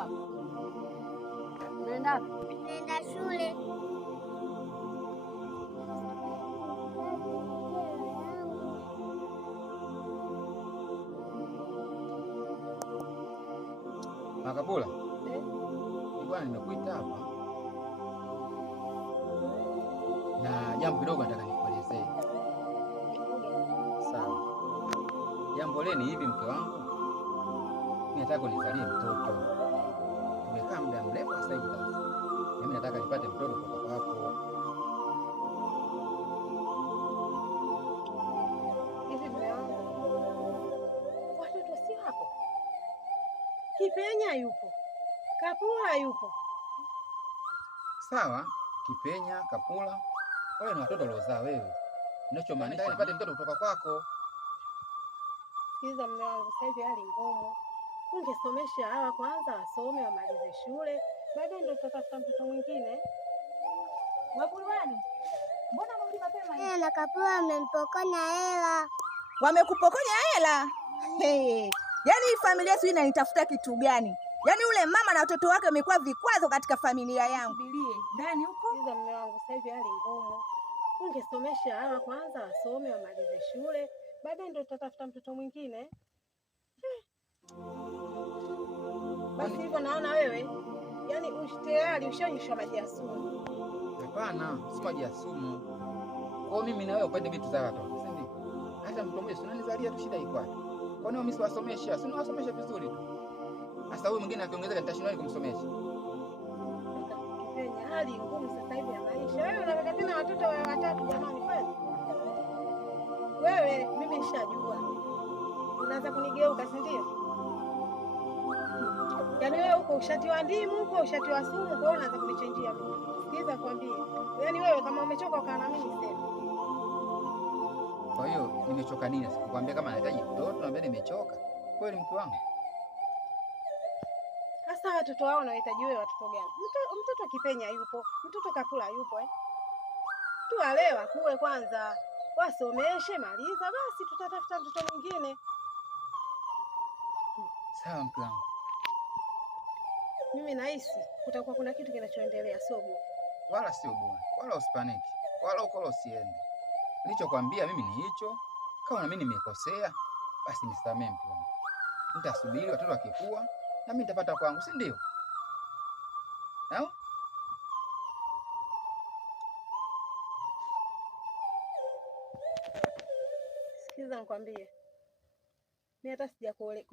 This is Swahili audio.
Poa. Unaenda? Naenda shule. Makapula. Bwana nimekuita hapa. Na jambo kidogo nataka nikuelezee. Sawa. Jambo leni hivi mke wangu. Mimi nataka unizalie mtoto. Tumekaa muda mrefu sasa hivi sasa. Mimi nataka nipate mtoto kutoka kwako. Hivi mume wangu. Watoto si hapo. Kipenya yupo. Kapula yupo. Sawa, Kipenya, Kapula, wale ni watoto uliozaa wewe. Ninachomaanisha nipate mtoto kutoka kwako. Sikiza mume wangu, sasa hivi hali ngumu. Ungesomesha hawa kwanza wasome wamalize shule, baadaye ndio tutatafuta mtoto mwingine. Wapulwani, mbona mrudi mapema hivi? Na Kapula amempokonya hela. Wamekupokonya hela? Hey. Yaani hii familia sio inanitafuta kitu gani? Yaani ule mama na watoto wake wamekuwa vikwazo katika familia yangu. Bilie, ndani huko? Sikiza mume wangu, sasa hivi hali ngumu. Ungesomesha hawa kwanza wasome wamalize shule, baadaye ndio tutatafuta mtoto mwingine. Basi hivyo naona wewe, yaani tayari ushanyeshwa maji ya sumu. Hapana, si maji ya sumu. Kwa mimi na wewe upende vitu za watoto, si ndio? Hata mtoto mmoja unanizalia tu, shida iko wapi? Kwa nini mimi siwasomesha? Si nawasomesha vizuri tu. Sasa huyu mwingine akiongezeka nitashindwa kumsomesha. Kipenya, hali ngumu sasa hivi ya maisha. Wewe unataka tena watoto wa watatu jamani kweli? Wewe mimi nishajua. Unaanza kunigeuka, si ndio? Yaani wewe uko ushati wa ndimu, uko ushati wa sumu, kwa hiyo unaanza kunichenjia mimi. Sikiza kwambie. Yaani wewe kama umechoka ukaa na mimi sema. Kwa hiyo nimechoka nini? Sikukwambia kama nahitaji mtoto, naambia nimechoka. Kweli mke wangu? Sasa watoto wao unahitaji wewe watoto gani? Mtoto Kipenya yupo, mtoto Kapula yupo Tuwalewa kuwe kwanza, wasomeshe, maliza basi tutatafuta mtoto mwingine. Sawa mke wangu. Mimi nahisi kutakuwa kuna kitu kinachoendelea, sio bure. Wala sio bure, wala usipaniki, wala ukolo usiende. Nilichokwambia mimi ni hicho. Kama na mimi nimekosea, basi nisamehe mke wangu. Nitasubiri watoto wakikua na mimi nitapata kwangu, si ndio? Nao? Sikiza nikwambie. Mimi hata sijakuelewa